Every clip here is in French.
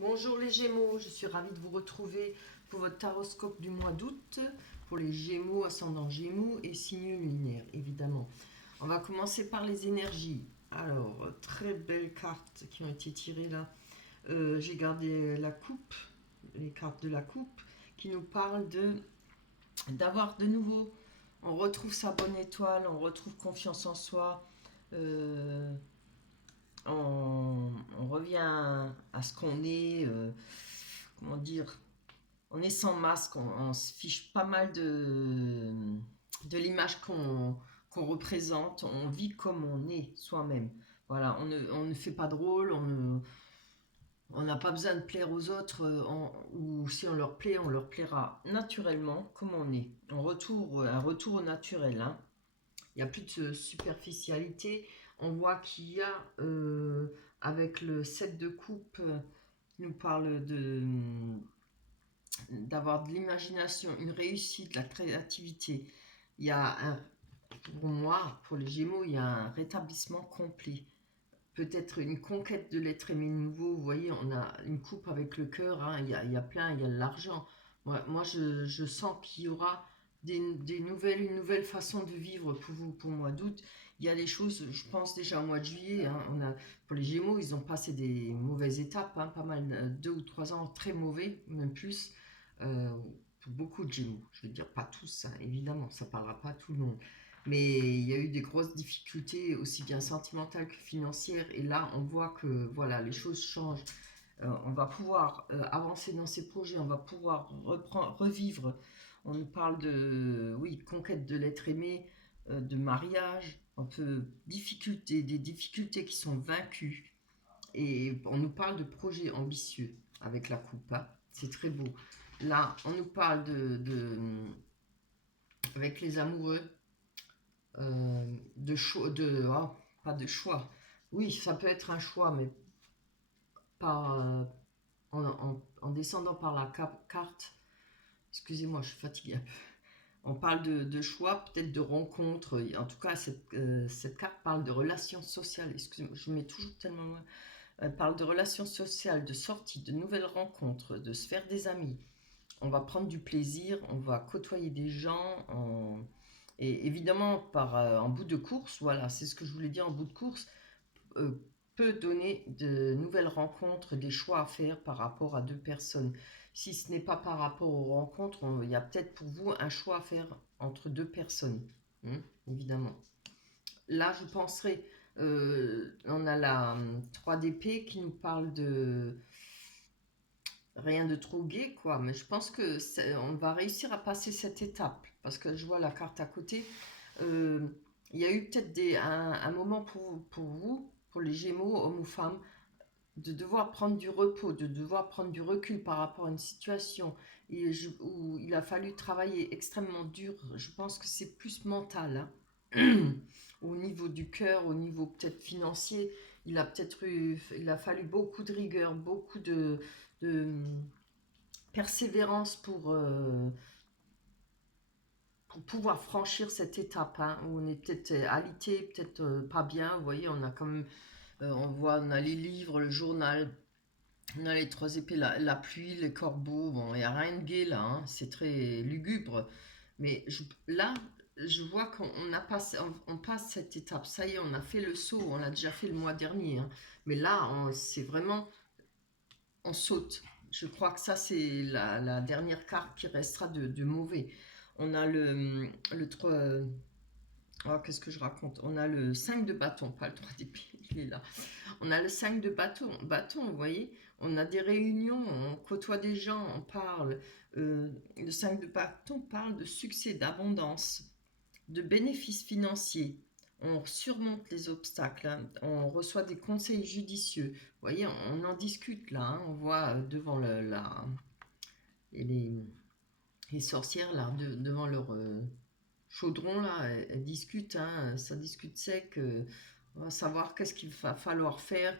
Bonjour les Gémeaux, je suis ravie de vous retrouver pour votre taroscope du mois d'août, pour les Gémeaux, ascendant Gémeaux et signe lunaire, évidemment. On va commencer par les énergies. Alors, très belles cartes qui ont été tirées là. J'ai gardé la coupe, les cartes de la coupe, qui nous parlent d'avoir de nouveau. On retrouve sa bonne étoile, on retrouve confiance en soi. euh, on revient à ce qu'on est, comment dire, on est sans masque, on se fiche pas mal de l'image qu'on représente, on vit comme on est soi-même. Voilà, on ne fait pas de rôle, on n'a pas besoin de plaire aux autres, ou si on leur plaît, on leur plaira naturellement comme on est. Un retour au naturel, hein. Il n'y a plus de superficialité. On voit qu'il y a, avec le 7 de coupe, qui nous parle d'avoir de l'imagination, une réussite, la créativité. Il y a pour moi, pour les Gémeaux, il y a un rétablissement complet. Peut-être une conquête de l'être aimé nouveau. Vous voyez, on a une coupe avec le cœur, hein, il y a plein, il y a de l'argent. Moi je sens qu'il y aura une nouvelle façon de vivre pour vous, pour le mois d'août. Il y a des choses, je pense déjà au mois de juillet, hein, pour les Gémeaux, ils ont passé des mauvaises étapes, hein, pas mal, 2 ou 3 ans très mauvais, même plus, euh, pour beaucoup de Gémeaux. Je veux dire, pas tous, hein, évidemment, ça ne parlera pas à tout le monde. Mais il y a eu des grosses difficultés, aussi bien sentimentales que financières. Et là, on voit que voilà, les choses changent. On va pouvoir avancer dans ces projets, on va pouvoir revivre. On nous parle de, oui, conquête de l'être aimé, de mariage, un peu des difficultés qui sont vaincues. Et on nous parle de projets ambitieux avec la coupe, hein. C'est très beau. Là, on nous parle avec les amoureux, de choix, pas de choix. Oui, ça peut être un choix, mais pas en descendant par la carte. Excusez-moi, je suis fatiguée un peu. On parle de choix, peut-être de rencontres. En tout cas, cette carte parle de relations sociales. Excusez-moi, je mets toujours tellement loin. Elle parle de relations sociales, de sorties, de nouvelles rencontres, de se faire des amis. On va prendre du plaisir, on va côtoyer des gens. Et évidemment, en bout de course, voilà, c'est ce que je voulais dire en bout de course, euh, peut donner de nouvelles rencontres, des choix à faire par rapport à deux personnes. Si ce n'est pas par rapport aux rencontres, il y a peut-être pour vous un choix à faire entre deux personnes, hein, évidemment. Là, je penserais, on a la 3 d'épée qui nous parle de rien de trop gai, quoi, mais je pense que on va réussir à passer cette étape, parce que je vois la carte à côté. Euh, il y a eu peut-être un moment pour vous, pour les Gémeaux, hommes ou femmes, de devoir prendre du repos, de devoir prendre du recul par rapport à une situation où il a fallu travailler extrêmement dur. Je pense que c'est plus mental, hein. Au niveau du cœur, au niveau peut-être financier, il a fallu beaucoup de rigueur, beaucoup de persévérance pour pouvoir franchir cette étape, hein, où on est peut-être alité, peut-être pas bien. Vous voyez, on a quand même, on a les livres, le journal, on a les 3 épées, la pluie, les corbeaux. Bon, il n'y a rien de gai là, hein, c'est très lugubre. Mais là, je vois qu'on a passé, on passe cette étape. Ça y est, on a fait le saut, on l'a déjà fait le mois dernier, hein. Mais là, c'est vraiment, on saute. Je crois que ça, c'est la dernière carte qui restera de mauvais. On a le 3. Oh, qu'est-ce que je raconte? On a le 5 de bâton, pas le 3 d'épée, il est là. On a le 5 de bâton, vous voyez. On a des réunions, on côtoie des gens, on parle. Le 5 de bâton parle de succès, d'abondance, de bénéfices financiers. On surmonte les obstacles, hein. On reçoit des conseils judicieux. Vous voyez, on en discute là, hein. On voit devant et les sorcières là, devant leur chaudron là, elles discutent, hein. Ça discute sec. On va savoir qu'est-ce qu'il va falloir faire,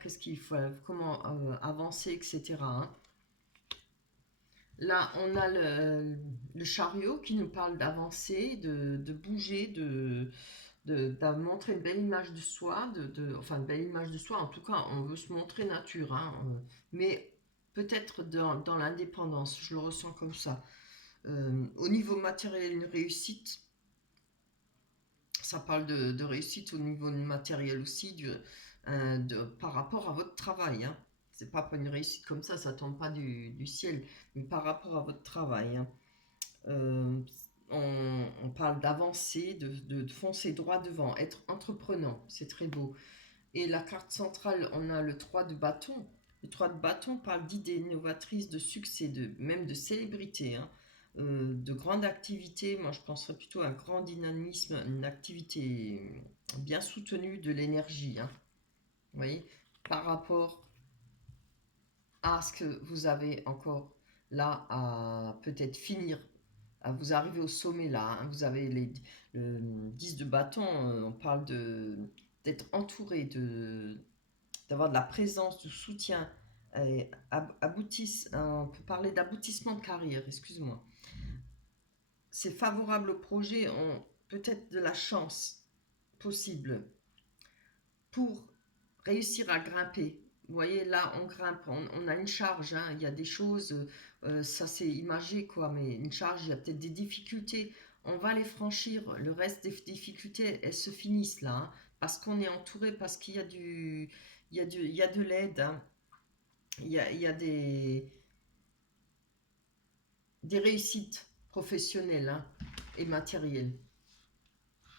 comment avancer, etc., hein. Là, on a le chariot qui nous parle d'avancer, de bouger, de montrer une belle image de soi, enfin une belle image de soi. En tout cas, on veut se montrer nature, hein, mais peut-être dans l'indépendance, je le ressens comme ça. Au niveau matériel, une réussite, ça parle de réussite au niveau matériel aussi, par rapport à votre travail. Hein. C'est pas une réussite comme ça tombe pas du ciel, mais par rapport à votre travail. Hein. Euh, on parle d'avancer, de foncer droit devant, être entreprenant, c'est très beau. Et la carte centrale, on a le 3 de bâton. Le 3 de bâton parle d'idées innovatrices, de succès, même de célébrité, hein. De grande activité. Moi, je penserais plutôt à un grand dynamisme, une activité bien soutenue, de l'énergie, hein. Vous voyez, par rapport à ce que vous avez encore là à peut-être finir, à vous arriver au sommet là, hein. Vous avez le 10 de bâton, on parle d'être entouré, d'avoir de la présence, du soutien, on peut parler d'aboutissement de carrière, excuse-moi. C'est favorable au projet, peut-être de la chance possible pour réussir à grimper. Vous voyez, là, on grimpe, on a une charge, hein, il y a des choses, ça c'est imagé, quoi, mais une charge, il y a peut-être des difficultés, on va les franchir, le reste des difficultés, elles se finissent là, hein, parce qu'on est entouré, parce qu'il y a il y a de l'aide, hein. Il y a des réussites professionnelles, hein, et matérielles.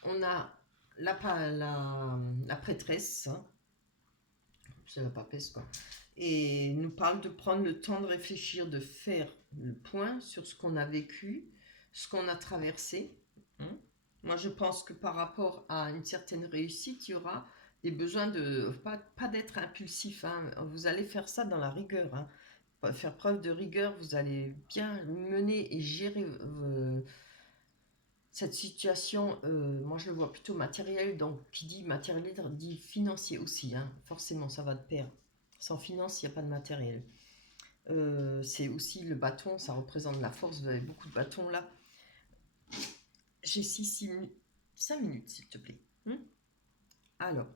On a la prêtresse, hein, c'est la papesse, quoi, et nous parle de prendre le temps de réfléchir, de faire le point sur ce qu'on a vécu, ce qu'on a traversé. Hein. Moi, je pense que par rapport à une certaine réussite, il y aura des besoins de pas d'être impulsif. Hein. Vous allez faire ça dans la rigueur. Hein. Faire preuve de rigueur, vous allez bien mener et gérer cette situation. Moi, je le vois plutôt matériel, donc qui dit matériel dit financier aussi. Hein. Forcément, ça va de pair. Sans finance, il n'y a pas de matériel. C'est aussi le bâton, ça représente la force. Vous avez beaucoup de bâtons là. J'ai 5 minutes, s'il te plaît. Alors,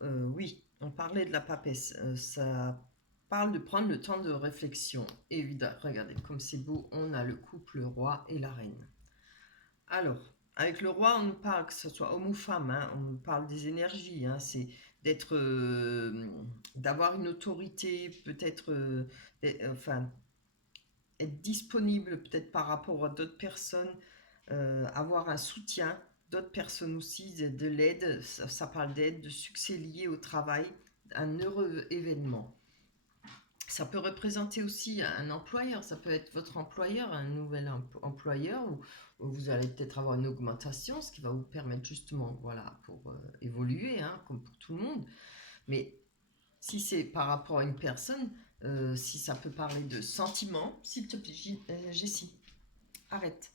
oui, on parlait de la papesse. Ça parle de prendre le temps de réflexion. Évidemment, regardez comme c'est beau, on a le couple, le roi et la reine. Alors, avec le roi, on nous parle, que ce soit homme ou femme, hein, on nous parle des énergies, hein, c'est d'être, d'avoir une autorité, peut-être, enfin, être disponible peut-être par rapport à d'autres personnes, avoir un soutien d'autres personnes aussi, de l'aide, ça parle d'aide, de succès lié au travail, un heureux événement. Ça peut représenter aussi un employeur, ça peut être votre employeur, un nouvel employeur, où vous allez peut-être avoir une augmentation, ce qui va vous permettre justement, voilà, pour évoluer, hein, comme pour tout le monde. Mais si c'est par rapport à une personne, si ça peut parler de sentiments, s'il te plaît, Jessie, arrête.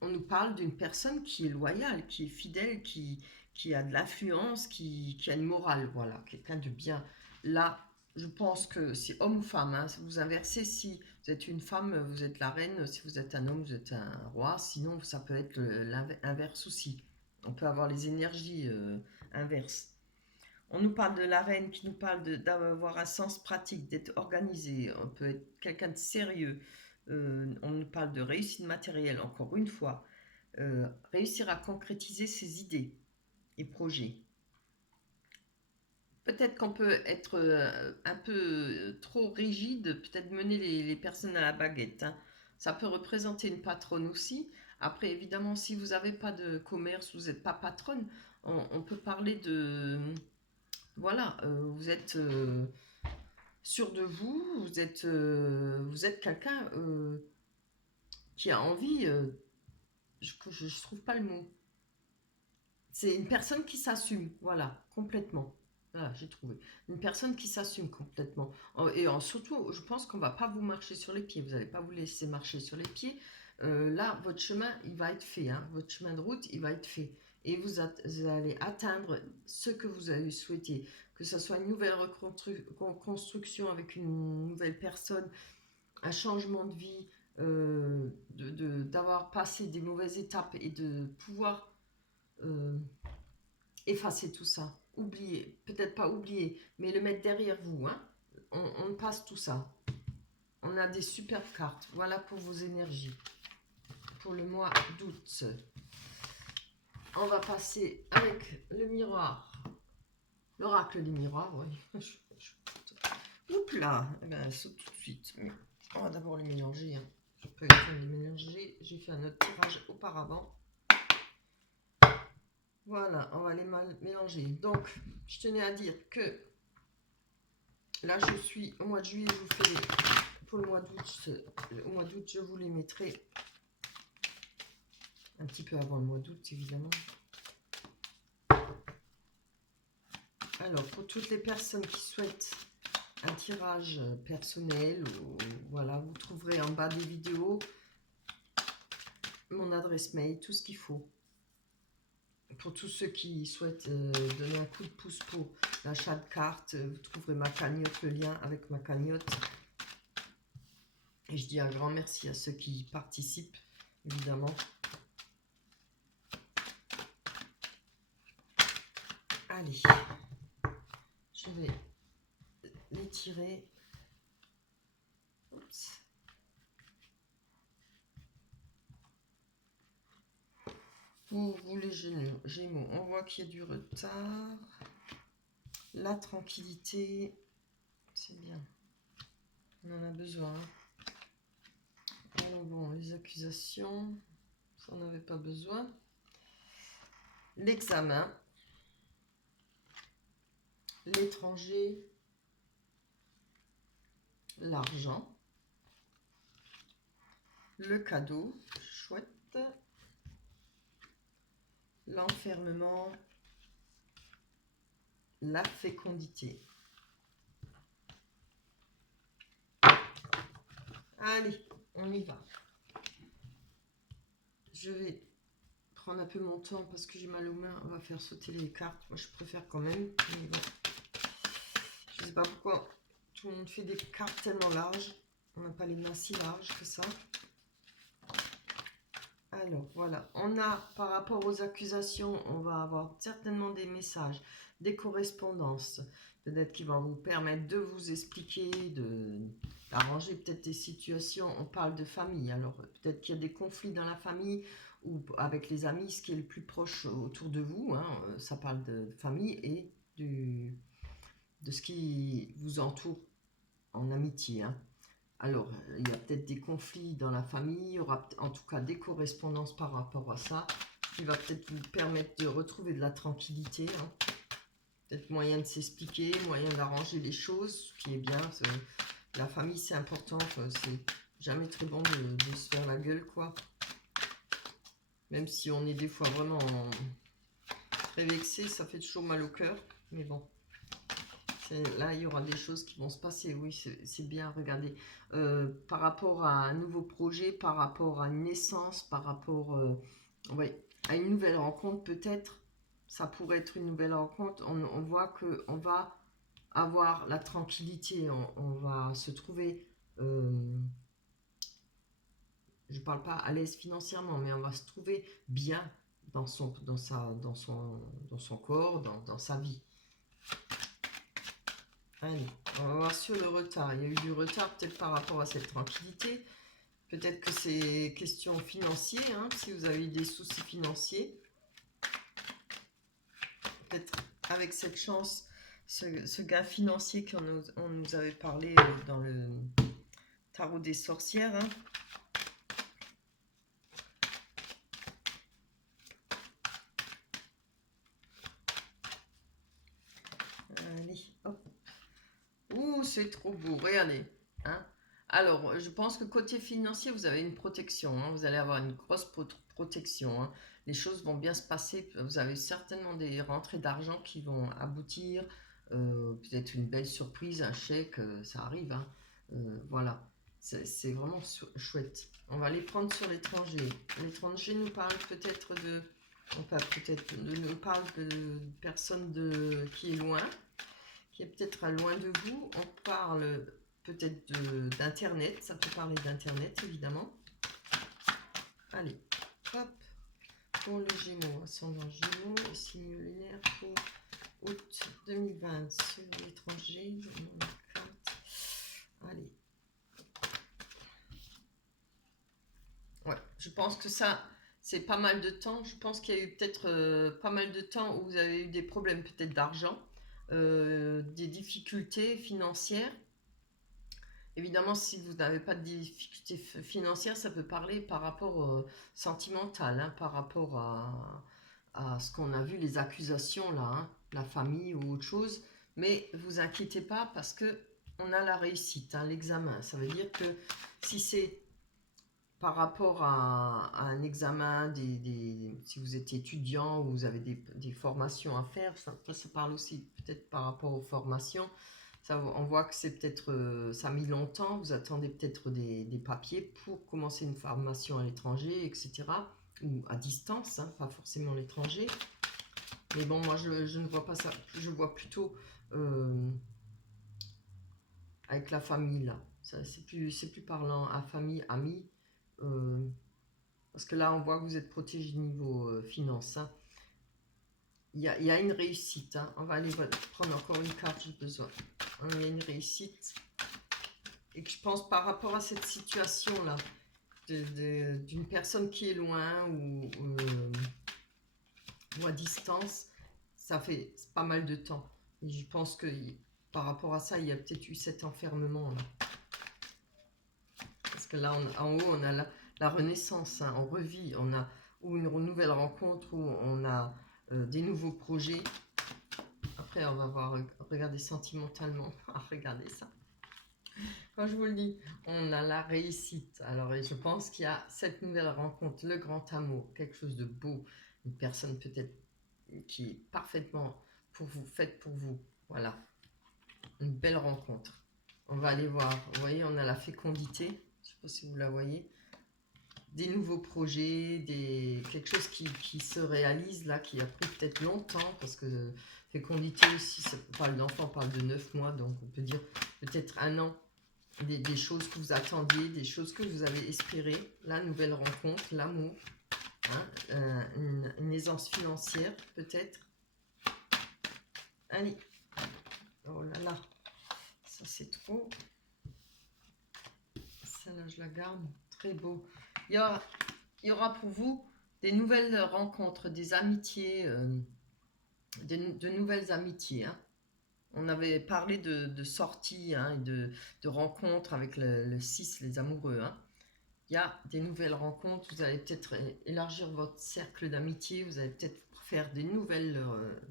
On nous parle d'une personne qui est loyale, qui est fidèle, qui a de l'influence, qui a une morale, voilà, quelqu'un de bien. Là, je pense que c'est homme ou femme, hein, vous inversez, si vous êtes une femme, vous êtes la reine, si vous êtes un homme, vous êtes un roi, sinon ça peut être l'inverse aussi. On peut avoir les énergies inverses. On nous parle de la reine qui nous parle d'avoir un sens pratique, d'être organisé, on peut être quelqu'un de sérieux. On nous parle de réussite matérielle, encore une fois. Réussir à concrétiser ses idées et projets. Peut-être qu'on peut être un peu trop rigide, peut-être mener les personnes à la baguette. Hein. Ça peut représenter une patronne aussi. Après, évidemment, si vous n'avez pas de commerce, vous n'êtes pas patronne, on peut parler de... Voilà, vous êtes sûr de vous, vous êtes quelqu'un qui a envie, je ne trouve pas le mot. C'est une personne qui s'assume, voilà, complètement. Voilà, j'ai trouvé. Une personne qui s'assume complètement. Surtout, je pense qu'on va pas vous marcher sur les pieds. Vous n'allez pas vous laisser marcher sur les pieds. Là, votre chemin, il va être fait. Hein. Votre chemin de route, il va être fait. Et vous allez atteindre ce que vous avez souhaité. Que ce soit une nouvelle reconstruction avec une nouvelle personne, un changement de vie, d'avoir passé des mauvaises étapes et de pouvoir euh, effacer tout ça. Oublier, peut-être pas oublier, mais le mettre derrière vous. Hein. on passe tout ça. On a des superbes cartes. Voilà pour vos énergies. Pour le mois d'août. On va passer avec le miroir. L'oracle du miroir, oui. Oups là, eh ben, elle saute tout de suite. Mais on va d'abord les mélanger. Hein. Je peux les mélanger. J'ai fait un autre tirage auparavant. Voilà, on va les mélanger. Donc, je tenais à dire que là, je suis au mois de juillet, je vous fais pour le mois d'août. Au mois d'août, je vous les mettrai un petit peu avant le mois d'août, évidemment. Alors, pour toutes les personnes qui souhaitent un tirage personnel, ou, voilà, vous trouverez en bas des vidéos mon adresse mail, tout ce qu'il faut. Pour tous ceux qui souhaitent donner un coup de pouce pour l'achat de cartes, vous trouverez ma cagnotte, le lien avec ma cagnotte. Et je dis un grand merci à ceux qui participent, évidemment. Allez, je vais les tirer. Oups. Pour vous les Gémeaux, on voit qu'il y a du retard. La tranquillité, c'est bien. On en a besoin. Alors bon, les accusations, ça on n'avait pas besoin. L'examen. L'étranger. L'argent. Le cadeau, chouette. L'enfermement. La fécondité. Allez, on y va. Je vais prendre un peu mon temps parce que j'ai mal aux mains. On va faire sauter les cartes. Moi, je préfère quand même. Mais bon. Je ne sais pas pourquoi tout le monde fait des cartes tellement larges. On n'a pas les mains si larges que ça. Alors, voilà. On a, par rapport aux accusations, on va avoir certainement des messages, des correspondances. Peut-être qui vont vous permettre de vous expliquer, d'arranger peut-être des situations. On parle de famille. Alors, peut-être qu'il y a des conflits dans la famille ou avec les amis, ce qui est le plus proche autour de vous. Hein. Ça parle de famille et de ce qui vous entoure en amitié. Hein. Alors, il y a peut-être des conflits dans la famille, il y aura en tout cas des correspondances par rapport à ça, qui va peut-être vous permettre de retrouver de la tranquillité. Hein. Peut-être moyen de s'expliquer, moyen d'arranger les choses, ce qui est bien. La famille, c'est important, c'est jamais très bon de se faire la gueule, quoi. Même si on est des fois vraiment très vexé, ça fait toujours mal au cœur, mais bon. Là, il y aura des choses qui vont se passer. Oui, c'est bien. Regardez, par rapport à un nouveau projet, par rapport à une naissance, par rapport ouais, à une nouvelle rencontre, peut-être. Ça pourrait être une nouvelle rencontre. On voit qu'on va avoir la tranquillité. On va se trouver... je ne parle pas à l'aise financièrement, mais on va se trouver bien dans son corps, dans sa vie. Allez, on va voir sur le retard. Il y a eu du retard peut-être par rapport à cette tranquillité. Peut-être que c'est question financière, hein, si vous avez eu des soucis financiers. Peut-être avec cette chance, ce gain financier qu'on nous avait parlé dans le tarot des sorcières. Hein. Allez, hop. Ouh, c'est trop beau, regardez. Hein. Alors, je pense que côté financier, vous avez une protection. Hein. Vous allez avoir une grosse protection. Hein. Les choses vont bien se passer. Vous avez certainement des rentrées d'argent qui vont aboutir. Peut-être une belle surprise, un chèque, ça arrive. Hein. Voilà, c'est vraiment chouette. On va les prendre sur l'étranger. L'étranger nous parle peut-être de... nous parle de personnes qui est loin. Qui est peut-être loin de vous. On parle peut-être d'internet, ça peut parler d'internet évidemment. Allez, hop, pour le Gémeaux, ascendant Gémeaux, le signe lunaire pour août 2020 sur l'étranger. je pense que ça, c'est pas mal de temps. Je pense qu'il y a eu peut-être pas mal de temps où vous avez eu des problèmes peut-être d'argent, des difficultés financières. Évidemment, si vous n'avez pas de difficultés financières, ça peut parler par rapport sentimental, hein, par rapport à ce qu'on a vu, les accusations là, hein, la famille ou autre chose. Mais vous inquiétez pas parce que on a la réussite, hein, l'examen. Ça veut dire que si c'est par rapport à un examen, si vous êtes étudiant ou vous avez des formations à faire, ça parle aussi peut-être par rapport aux formations. Ça, on voit que c'est peut-être, ça a mis longtemps, vous attendez peut-être des papiers pour commencer une formation à l'étranger, etc. Ou à distance, hein, pas forcément à l'étranger. Mais bon, moi je ne vois pas ça, je vois plutôt avec la famille là. C'est plus parlant à famille, amis. euh, Parce que là, on voit que vous êtes protégé niveau finance, hein. Il y a une réussite, hein. On va aller prendre encore une carte, j'ai besoin. Il y a une réussite. Et que je pense par rapport à cette situation-là, d'une personne qui est loin ou à distance, ça fait pas mal de temps. Et je pense que par rapport à ça, il y a peut-être eu cet enfermement là. Parce que là, en haut, on a la renaissance, hein, on revit, on a ou une nouvelle rencontre, ou on a des nouveaux projets. Après, on va voir, regarder sentimentalement. Ah, regardez ça. Quand je vous le dis, on a la réussite. Alors, je pense qu'il y a cette nouvelle rencontre, le grand amour, quelque chose de beau, une personne peut-être qui est parfaitement pour vous, faite pour vous. Voilà, une belle rencontre. On va aller voir. Vous voyez, on a la fécondité. Je ne sais pas si vous la voyez. Des nouveaux projets, quelque chose qui se réalise là, qui a pris peut-être longtemps, parce que fécondité aussi, ça parle d'enfant, on parle de 9 mois, donc on peut dire peut-être un an, des choses que vous attendiez, des choses que vous avez espérées, la nouvelle rencontre, l'amour, hein, une aisance financière peut-être. Allez, oh là là, ça c'est trop, ça là je la garde, très beau. Il y aura pour vous des nouvelles rencontres, des amitiés, de nouvelles amitiés, hein. On avait parlé de sorties, hein, et de rencontres avec le 6, les amoureux, hein. Il y a des nouvelles rencontres, vous allez peut-être élargir votre cercle d'amitié, vous allez peut-être faire des nouvelles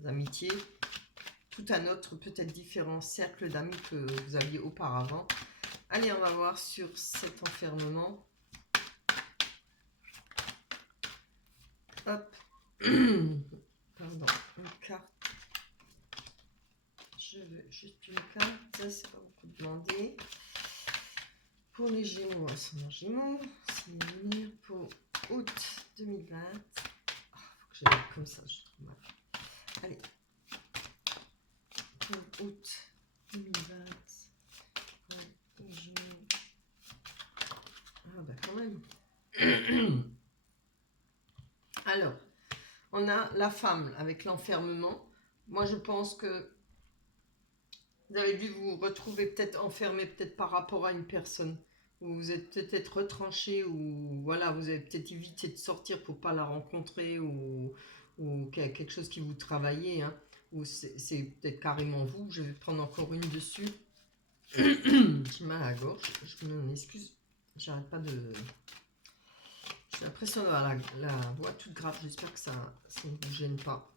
amitiés, tout un autre, peut-être différent cercle d'amis que vous aviez auparavant. Allez, on va voir sur cet enfermement. Hop. Pardon, une carte. Je veux juste une carte, c'est pas beaucoup demandé. Pour les Gémeaux, ascendant Gémeaux, c'est pour août 2020. Ah, faut que je mette comme ça, je trouve mal. Allez. Pour août 2020. Pour les Gémeaux. Ah bah quand même. Alors, on a la femme avec l'enfermement. Moi, je pense que vous avez dû vous retrouver peut-être enfermé, peut-être par rapport à une personne. Ou vous êtes peut-être retranché, ou voilà, vous avez peut-être évité de sortir pour pas la rencontrer, ou quelque chose qui vous travaillait, hein. Ou c'est peut-être carrément vous. Je vais prendre encore une dessus. J'ai mal à la gorge, je m'en excuse. J'arrête pas de... J'ai l'impression d'avoir la voix toute grave. J'espère que ça ne vous gêne pas.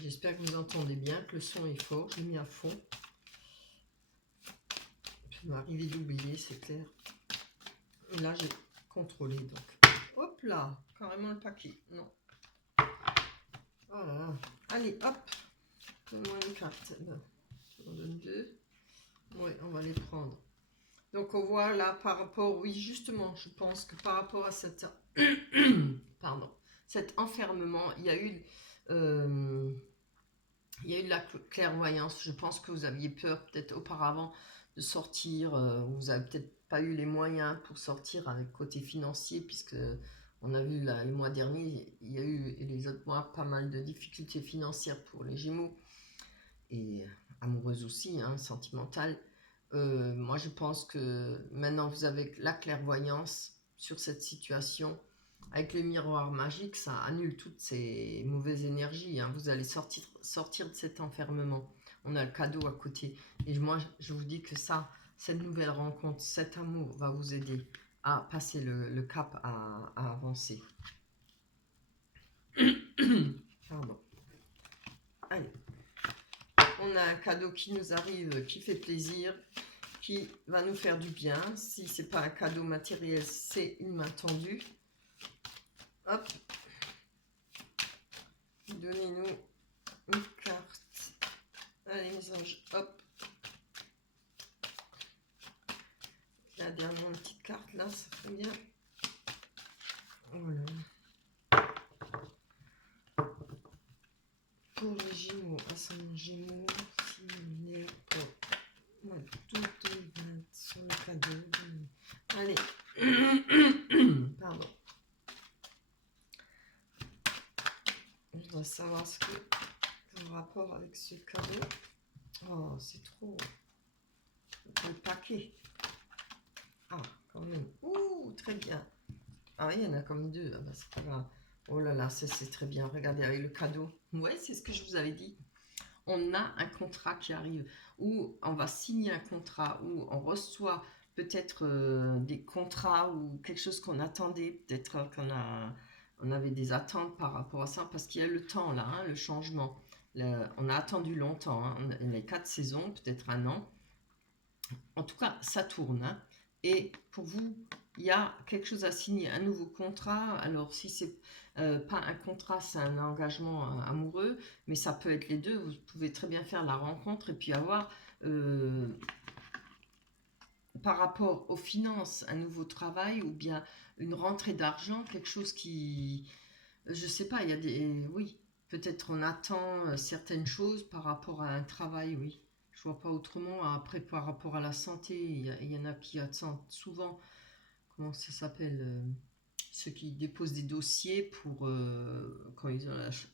J'espère que vous entendez bien, que le son est fort. Je l'ai mis à fond. Ça m'est arrivé d'oublier, c'est clair. Et là, j'ai contrôlé. Donc, hop là, carrément le paquet. Non. Oh là là. Allez, hop. Donne-moi une carte. On donne deux. Oui, on va les prendre. Donc, on voit là par rapport... Oui, justement, je pense que par rapport à cette... Pardon. Cet enfermement, il y a eu... il y a eu de la clairvoyance. Je pense que vous aviez peur peut-être auparavant de sortir. Vous n'avez peut-être pas eu les moyens pour sortir avec côté financier, puisque on a vu là, les mois derniers, il y a eu, et les autres mois, pas mal de difficultés financières pour les Gémeaux. Et amoureuses aussi, hein, sentimentales. Moi, je pense que maintenant, vous avez la clairvoyance sur cette situation. Avec le miroir magique, ça annule toutes ces mauvaises énergies, hein. Vous allez sortir de cet enfermement. On a le cadeau à côté. Et moi, je vous dis que ça, cette nouvelle rencontre, cet amour va vous aider à passer le cap, à avancer. Pardon. Allez. On a un cadeau qui nous arrive, qui fait plaisir, qui va nous faire du bien. Si ce n'est pas un cadeau matériel, c'est une main tendue. Hop. Donnez-nous une carte. Allez, mes anges, hop. La dernière petite carte, là, ça fait bien. Voilà. Pour les Gémeaux, ascendant Gémeaux, lunaire pour moi, tout sur le cadeau. Allez. Pardon. Je dois savoir ce que le rapport avec ce cadeau. Oh, c'est trop. Le paquet. Ah, quand même. Ouh, très bien. Ah, il y en a comme deux. Ah, bah, c'est pas grave. Oh là là, c'est très bien. Regardez avec le cadeau. Ouais, c'est ce que je vous avais dit. On a un contrat qui arrive, ou on va signer un contrat, ou on reçoit peut-être des contrats ou quelque chose qu'on attendait, peut-être on avait des attentes par rapport à ça, parce qu'il y a le temps là, hein, le changement. On a attendu longtemps, hein, les 4 saisons, peut-être un an. En tout cas, ça tourne. Hein. Et pour vous, il y a quelque chose à signer, un nouveau contrat. Alors, si c'est pas un contrat, c'est un engagement amoureux, mais ça peut être les deux. Vous pouvez très bien faire la rencontre et puis avoir, par rapport aux finances, un nouveau travail ou bien une rentrée d'argent, quelque chose qui, je sais pas, il y a des, oui, peut-être on attend certaines choses par rapport à un travail, oui. Je vois pas autrement. Après, par rapport à la santé, il y en a qui attendent souvent, comment ça s'appelle, ceux qui déposent des dossiers pour, quand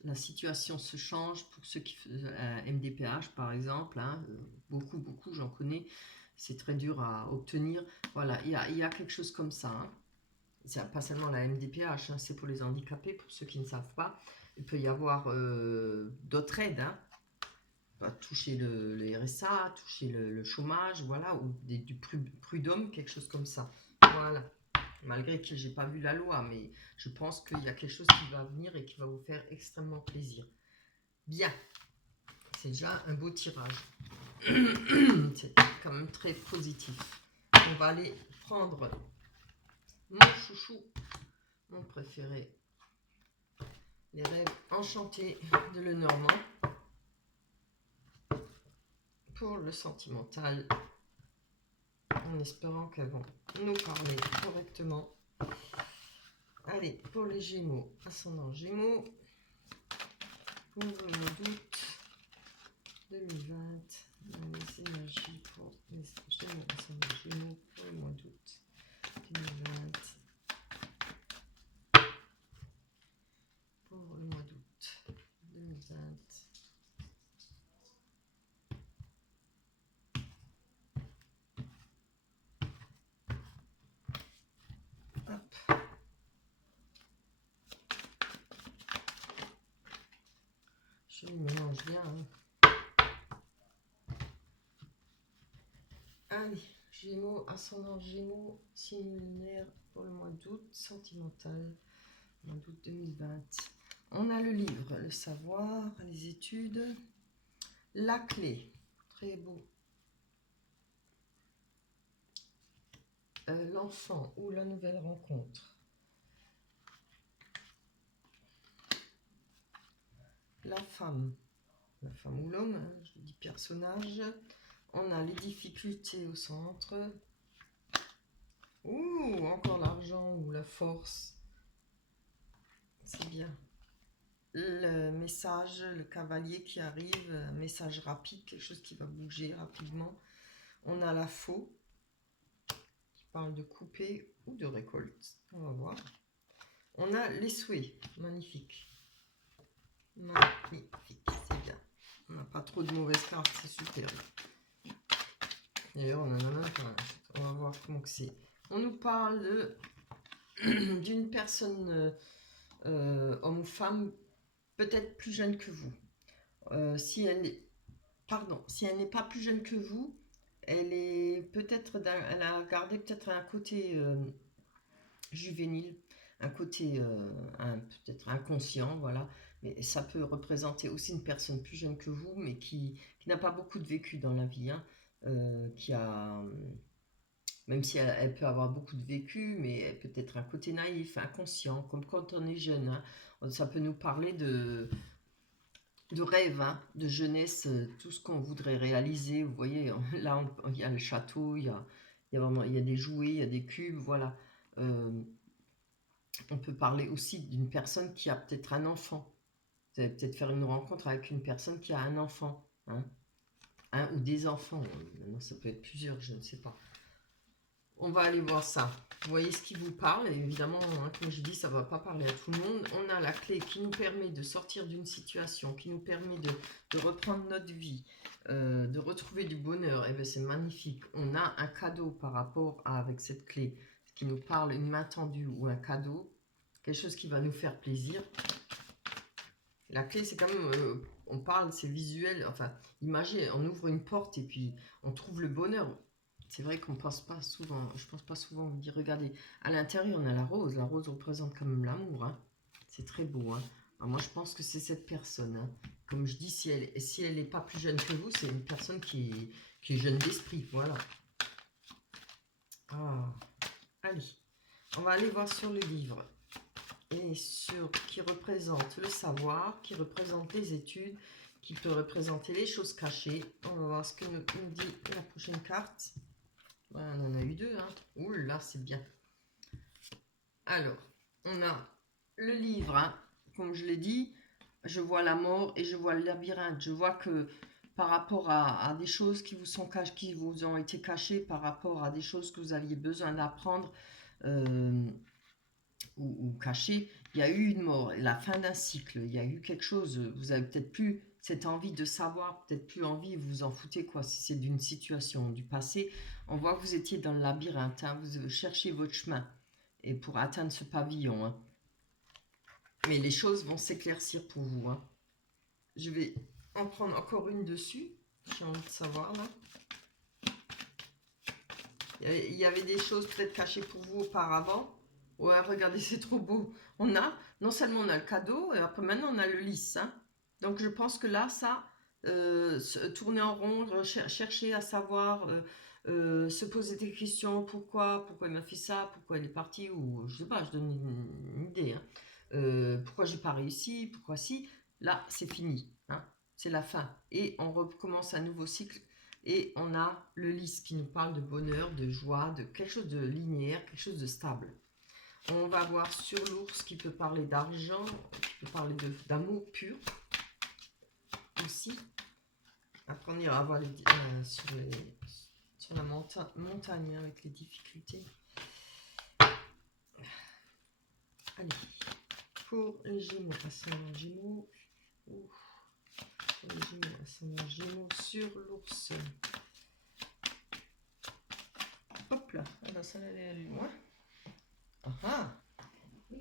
la situation se change, pour ceux qui font un MDPH par exemple, hein, beaucoup, j'en connais, c'est très dur à obtenir. Voilà, il y a quelque chose comme ça. Hein. C'est pas seulement la MDPH, hein, c'est pour les handicapés, pour ceux qui ne savent pas. Il peut y avoir d'autres aides, hein. Toucher le RSA, toucher le chômage, voilà, ou du prud'homme, quelque chose comme ça. Voilà. Malgré que j'ai pas vu la loi, mais je pense qu'il y a quelque chose qui va venir et qui va vous faire extrêmement plaisir. Bien. C'est déjà un beau tirage. C'est quand même très positif. On va aller prendre mon chouchou, mon préféré. Les rêves enchantés de Lenormand. Pour le sentimental, en espérant qu'elles vont nous parler correctement. Allez, pour les Gémeaux, ascendant Gémeaux, pour le mois d'août 2020, les énergies pour les Gémeaux, ascendant Gémeaux, pour le mois d'août 2020, pour le mois d'août 2020. Hop. Je les mélange bien. Hein. Allez, Gémeaux, ascendant Gémeaux, signe lunaire pour le mois d'août, sentimental, mois d'août 2020. On a le livre, le savoir, les études, la clé, très beau. L'enfant ou la nouvelle rencontre. La femme ou l'homme, hein, je dis personnage. On a les difficultés au centre. Ouh, encore l'argent ou la force. C'est bien. Le message, le cavalier qui arrive, un message rapide, quelque chose qui va bouger rapidement. On a la faux, qui parle de couper ou de récolte. On va voir. On a les souhaits, magnifique. Magnifique, c'est bien. On n'a pas trop de mauvaises cartes, c'est super. D'ailleurs, on en a même pas. On va voir comment que c'est. On nous parle d'une personne, homme ou femme, peut-être plus jeune que vous. Si elle est, pardon, si elle n'est pas plus jeune que vous, elle est peut-être, elle a gardé peut-être un côté juvénile, un côté peut-être inconscient, voilà. Mais ça peut représenter aussi une personne plus jeune que vous, mais qui n'a pas beaucoup de vécu dans la vie, hein, qui a, même si elle peut avoir beaucoup de vécu, mais peut-être un côté naïf, inconscient, comme quand on est jeune, hein. Ça peut nous parler de rêve, hein, de jeunesse, tout ce qu'on voudrait réaliser. Vous voyez, là, il y a le château, vraiment, il y a des jouets, il y a des cubes, voilà. On peut parler aussi d'une personne qui a peut-être un enfant. Vous allez peut-être faire une rencontre avec une personne qui a un enfant, hein, un ou des enfants. Maintenant, ça peut être plusieurs, je ne sais pas. On va aller voir ça. Vous voyez ce qui vous parle. Et évidemment, hein, comme je dis, ça ne va pas parler à tout le monde. On a la clé qui nous permet de sortir d'une situation, qui nous permet de reprendre notre vie, de retrouver du bonheur. Et bien, c'est magnifique. On a un cadeau par rapport avec cette clé qui nous parle, une main tendue ou un cadeau, quelque chose qui va nous faire plaisir. La clé, c'est quand même, on parle, c'est visuel. Enfin, imaginez, on ouvre une porte et puis on trouve le bonheur. C'est vrai qu'on pense pas souvent, je pense pas souvent vous dire, regardez, à l'intérieur on a la rose représente quand même l'amour, hein. C'est très beau, hein. Alors moi je pense que c'est cette personne, hein. Comme je dis, si elle n'est pas plus jeune que vous, c'est une personne qui est jeune d'esprit, voilà. Ah, allez, on va aller voir sur le livre, et sur qui représente le savoir, qui représente les études, qui peut représenter les choses cachées. On va voir ce que nous dit la prochaine carte. On en a eu deux, hein. Ouh là, c'est bien. Alors, on a le livre, hein. Comme je l'ai dit, je vois la mort et je vois le labyrinthe. Je vois que par rapport à des choses qui vous sont cachées, qui vous ont été cachées, par rapport à des choses que vous aviez besoin d'apprendre ou cachées, il y a eu une mort, la fin d'un cycle. Il y a eu quelque chose. Vous avez peut-être plus cette envie de savoir, peut-être plus envie, vous vous en foutez quoi, si c'est d'une situation du passé. On voit que vous étiez dans le labyrinthe, hein, vous cherchez votre chemin et pour atteindre ce pavillon, hein. Mais les choses vont s'éclaircir pour vous, hein. Je vais en prendre encore une dessus, j'ai envie de savoir là. Il y avait des choses peut-être cachées pour vous auparavant. Ouais, regardez, c'est trop beau. Non seulement on a le cadeau, et après maintenant on a le lys, hein. Donc je pense que là, ça, tourner en rond, chercher à savoir, se poser des questions, pourquoi il m'a fait ça, pourquoi il est parti, ou je sais pas, je donne une idée, hein. Pourquoi j'ai pas réussi, pourquoi si, là c'est fini, hein. C'est la fin. Et on recommence un nouveau cycle. Et on a le lys qui nous parle de bonheur, de joie, de quelque chose de linéaire, quelque chose de stable. On va voir sur l'ours qui peut parler d'argent, qui peut parler d'amour pur aussi. Après, on ira voir sur la montagne avec les difficultés. Allez, pour les Gémeaux, ascendant Gémeaux. Pour les Gémeaux, ascendant Gémeaux sur l'ours. Hop là, alors ça allait aller loin. Ah, oui.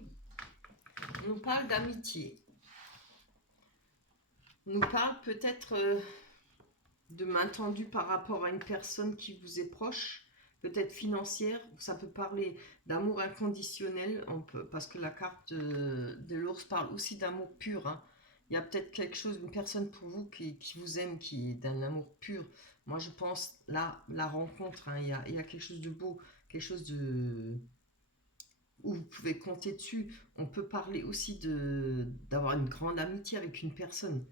On nous parle d'amitié. On nous parle peut-être de main tendue par rapport à une personne qui vous est proche, peut-être financière. Ça peut parler d'amour inconditionnel, parce que la carte de l'ours parle aussi d'amour pur, hein. Il y a peut-être quelque chose, une personne pour vous qui vous aime, qui est d'un amour pur. Moi, je pense, là, la rencontre, hein, il y a quelque chose de beau, quelque chose où vous pouvez compter dessus. On peut parler aussi d'avoir une grande amitié avec une personne.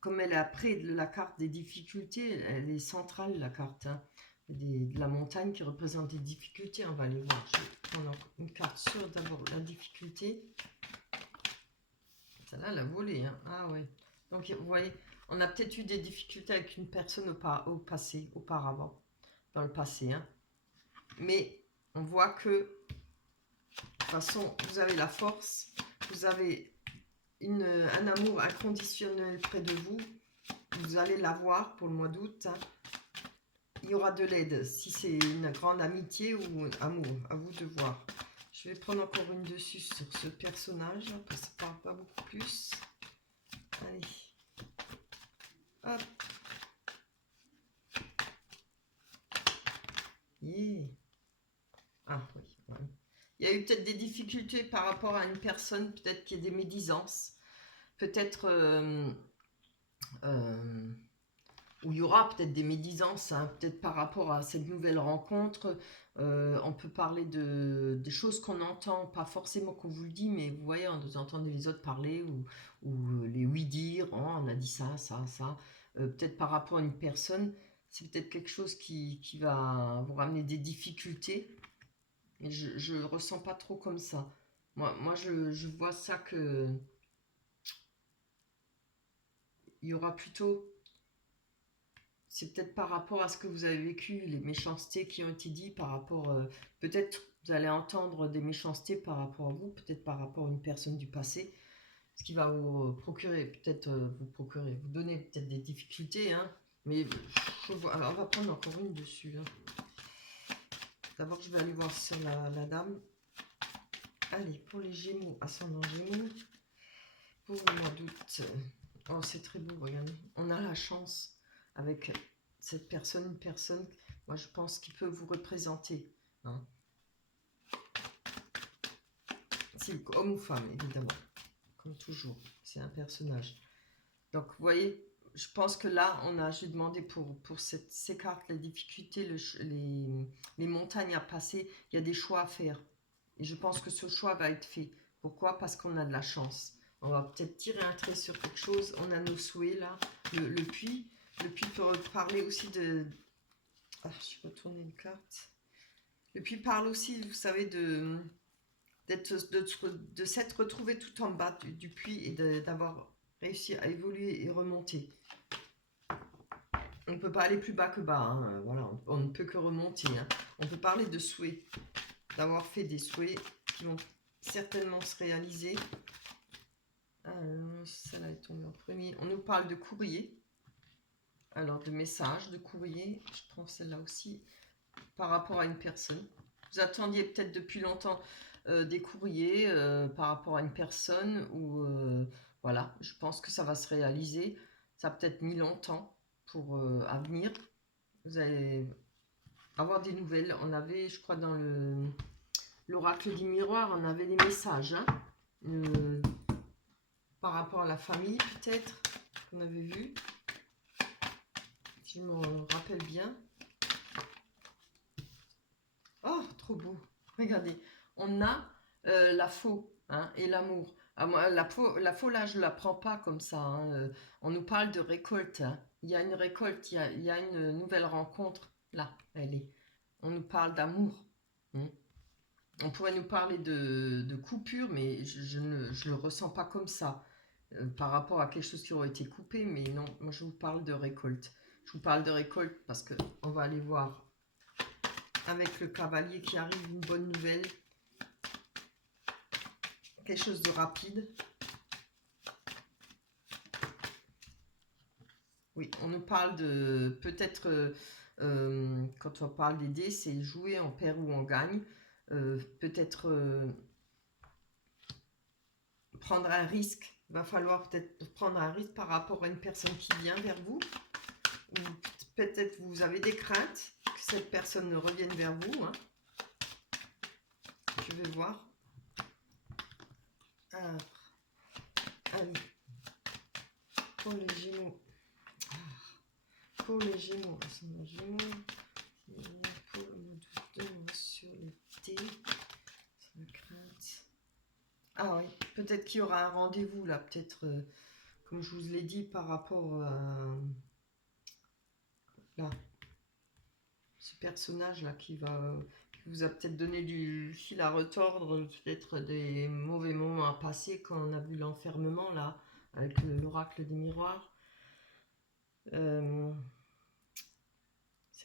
Comme elle est après de la carte des difficultés, elle est centrale, la carte, hein, de la montagne qui représente des difficultés. On va aller voir. Je vais prendre une carte sur d'abord la difficulté. Celle-là, elle a volé, hein. Ah oui. Donc, vous voyez, on a peut-être eu des difficultés avec une personne au passé, auparavant, dans le passé, hein. Mais on voit que, de toute façon, vous avez la force, vous avez un amour inconditionnel près de vous. Vous allez l'avoir pour le mois d'août, hein. il y aura de l'aide, si c'est une grande amitié ou amour, à vous de voir. Je vais prendre encore une dessus sur ce personnage, parce que ça ne parle pas beaucoup plus. Allez. Hop. Yeah. Ah oui, ouais. Il y a eu peut-être des difficultés par rapport à une personne, peut-être qu'il y a des médisances, peut-être où il y aura peut-être des médisances, hein, peut-être par rapport à cette nouvelle rencontre. On peut parler des choses qu'on entend, pas forcément qu'on vous le dit, mais vous voyez, vous entendez les autres parler, ou les oui-dire, oh, on a dit ça, ça, ça. Peut-être par rapport à une personne, c'est peut-être quelque chose qui va vous ramener des difficultés. Et je ne ressens pas trop comme ça. Moi je vois ça que il y aura plutôt, c'est peut-être par rapport à ce que vous avez vécu, les méchancetés qui ont été dites par rapport, peut-être vous allez entendre des méchancetés par rapport à vous, peut-être par rapport à une personne du passé, ce qui va vous procurer, peut-être vous donner peut-être des difficultés, hein, mais alors on va prendre encore une dessus. Hein. D'abord je vais aller voir sur la dame. Allez, pour les Gémeaux, ascendant Gémeaux, pour le mois d'août. Oh, c'est très beau, regardez. On a la chance avec cette personne, une personne, moi je pense qu'il peut vous représenter. Hein. C'est homme ou femme, évidemment. Comme toujours, c'est un personnage. Donc, vous voyez, je pense que là, j'ai demandé pour ces cartes, les difficultés, les montagnes à passer, il y a des choix à faire. Et je pense que ce choix va être fait. Pourquoi? Parce qu'on a de la chance. On va peut-être tirer un trait sur quelque chose. On a nos souhaits là. Le puits. Le puits peut parler aussi de... Ah, je vais retourner une carte. Le puits parle aussi, vous savez, de s'être retrouvé tout en bas du puits et d'avoir réussi à évoluer et remonter. On ne peut pas aller plus bas que bas. Hein. Voilà, on ne peut que remonter. Hein. On peut parler de souhaits. D'avoir fait des souhaits qui vont certainement se réaliser. Celle-là est tombée en premier. On nous parle de courrier. Alors, de messages, de courrier. Je prends celle-là aussi. Par rapport à une personne. Vous attendiez peut-être depuis longtemps des courriers par rapport à une personne. Ou voilà, je pense que ça va se réaliser. Ça a peut-être mis longtemps pour à venir. Vous allez avoir des nouvelles. On avait, je crois, dans l'oracle du miroir, on avait des messages. Hein, par rapport à la famille, peut-être, qu'on avait vu. Si je me rappelle bien. Oh, trop beau. Regardez, on a la faux hein, et l'amour. Ah, moi, la faux, là, je ne la prends pas comme ça. Hein. On nous parle de récolte. Hein. Il y a une récolte, il y a une nouvelle rencontre. Là, elle est. On nous parle d'amour. Hein. On pourrait nous parler de coupure, mais je ne le ressens pas comme ça. Par rapport à quelque chose qui aurait été coupé, mais non, moi je vous parle de récolte. Je vous parle de récolte parce qu'on va aller voir avec le cavalier qui arrive une bonne nouvelle. Quelque chose de rapide. Oui, on nous parle de peut-être, quand on parle des dés, c'est jouer, on perd ou on gagne. Peut-être prendre un risque. Il va falloir peut-être prendre un risque par rapport à une personne qui vient vers vous. Ou peut-être vous avez des craintes que cette personne ne revienne vers vous. Hein. Je vais voir. Alors, allez. Pour les Gémeaux. Pour les Gémeaux. Les Gémeaux. Pour le mois d'août sur l'été. C'est la crainte. Ah oui, peut-être qu'il y aura un rendez-vous là. Peut-être, comme je vous l'ai dit, par rapport à... Là. Ce personnage là qui vous a peut-être donné du fil à retordre, peut-être des mauvais moments à passer quand on a vu l'enfermement là avec l'oracle des miroirs. C'est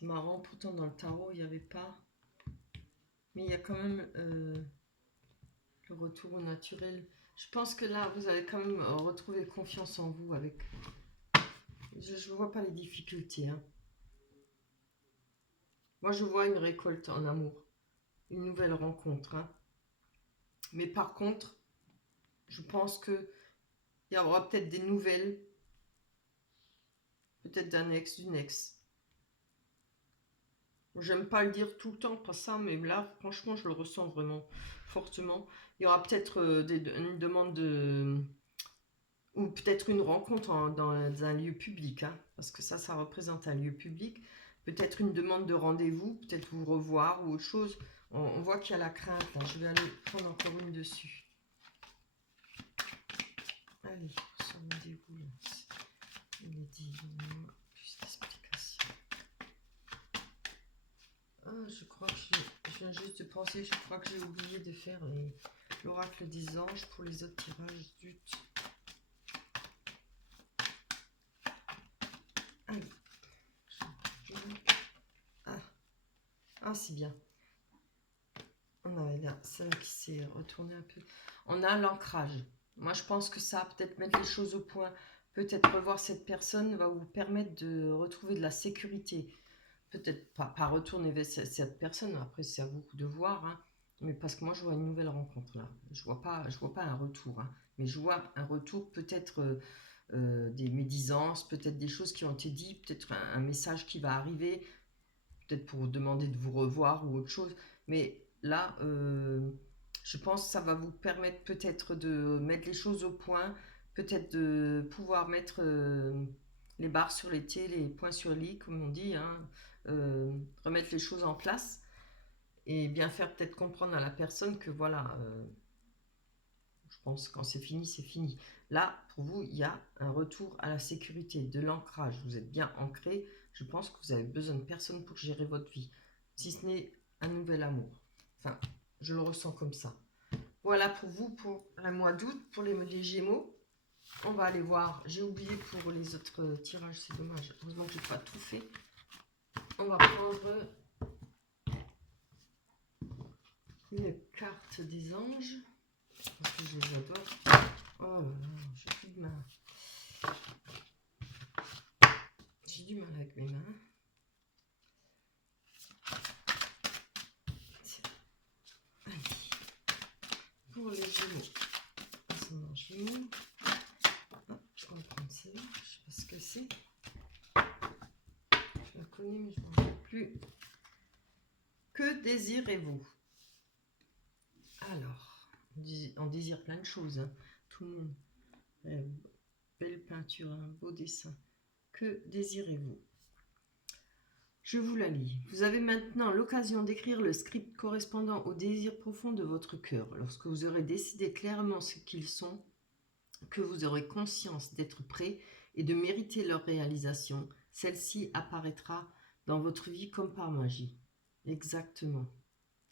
marrant, pourtant dans le tarot il n'y avait pas, mais il y a quand même le retour au naturel. Je pense que là vous allez quand même retrouver confiance en vous avec. Je ne vois pas les difficultés. Hein. Moi, je vois une récolte en amour. Une nouvelle rencontre. Hein. Mais par contre, je pense qu'il y aura peut-être des nouvelles. Peut-être d'un ex, d'une ex. J'aime pas le dire tout le temps, pas ça, mais là, franchement, je le ressens vraiment fortement. Il y aura peut-être une demande de... ou peut-être une rencontre dans un lieu public, hein, parce que ça représente un lieu public. Peut-être une demande de rendez-vous, peut-être vous revoir ou autre chose. On voit qu'il y a la crainte, là. Je vais aller prendre encore une dessus. Allez, sur rendez-vous, là. Il est dit, donnez-moi plus d'explications. Ah, je crois que je viens juste de penser, je crois que j'ai oublié de faire l'oracle des anges pour les autres tirages. Zut. Allez. Ah, c'est bien. On a là, celle qui s'est retournée un peu. On a l'ancrage. Moi, je pense que ça, peut-être mettre les choses au point, peut-être revoir cette personne va vous permettre de retrouver de la sécurité. Peut-être pas retourner vers cette personne, après c'est à vous de voir, hein. Mais parce que moi je vois une nouvelle rencontre là. Je vois pas un retour, hein. Mais je vois un retour, peut-être des médisances, peut-être des choses qui ont été dites, peut-être un message qui va arriver, peut-être pour vous demander de vous revoir ou autre chose. Mais là, je pense que ça va vous permettre peut-être de mettre les choses au point, peut-être de pouvoir mettre les barres sur les T, les points sur les I, comme on dit, hein, remettre les choses en place et bien faire peut-être comprendre à la personne que voilà, je pense que quand c'est fini, c'est fini. Là, pour vous, il y a un retour à la sécurité, de l'ancrage. Vous êtes bien ancré. Je pense que vous avez besoin de personne pour gérer votre vie, si ce n'est un nouvel amour. Enfin, je le ressens comme ça. Voilà pour vous, pour un mois d'août, pour les Gémeaux. On va aller voir. J'ai oublié pour les autres tirages, c'est dommage. Heureusement que je n'ai pas tout fait. On va prendre une carte des anges. Parce que je les adore. Oh là là, j'ai plus de main. J'ai du mal avec mes mains. Allez. Pour les Gémeaux. Ascendant Gémeaux. Hop, on va prendre celle-là. Je ne sais pas ce que c'est. Je la connais, mais je ne m'en rappelle plus. Que désirez-vous? Alors, on désire plein de choses. Hein. Tout le monde. Belle peinture, un beau dessin. Que désirez-vous? Je vous la lis. Vous avez maintenant l'occasion d'écrire le script correspondant aux désirs profonds de votre cœur. Lorsque vous aurez décidé clairement ce qu'ils sont, que vous aurez conscience d'être prêt et de mériter leur réalisation, celle-ci apparaîtra dans votre vie comme par magie. Exactement.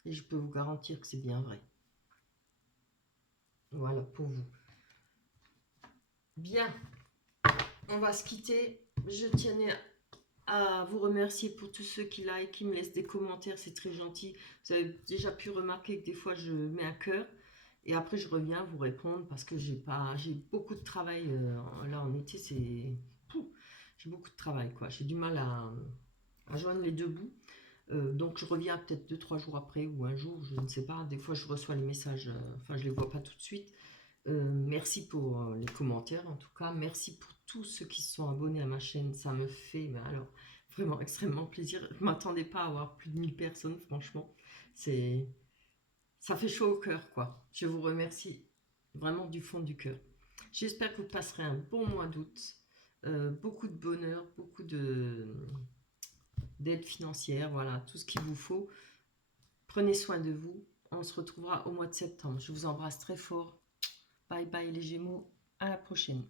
Et je peux vous garantir que c'est bien vrai. Voilà pour vous. Bien. On va se quitter. Je tenais à vous remercier pour tous ceux qui like, qui me laissent des commentaires, c'est très gentil. Vous avez déjà pu remarquer que des fois je mets un cœur et après je reviens vous répondre parce que j'ai beaucoup de travail. Là en été j'ai beaucoup de travail quoi. J'ai du mal à joindre les deux bouts. Donc je reviens peut-être 2-3 jours après ou un jour, je ne sais pas. Des fois je reçois les messages, enfin je les vois pas tout de suite. Merci pour les commentaires en tout cas. Merci pour tous ceux qui se sont abonnés à ma chaîne. Ça me fait mais alors, vraiment extrêmement plaisir. Je ne m'attendais pas à avoir plus de 1000 personnes, franchement. Ça fait chaud au cœur, quoi. Je vous remercie vraiment du fond du cœur. J'espère que vous passerez un bon mois d'août. Beaucoup de bonheur, beaucoup d'aide financière, voilà, tout ce qu'il vous faut. Prenez soin de vous. On se retrouvera au mois de septembre. Je vous embrasse très fort. Bye bye les Gémeaux, à la prochaine.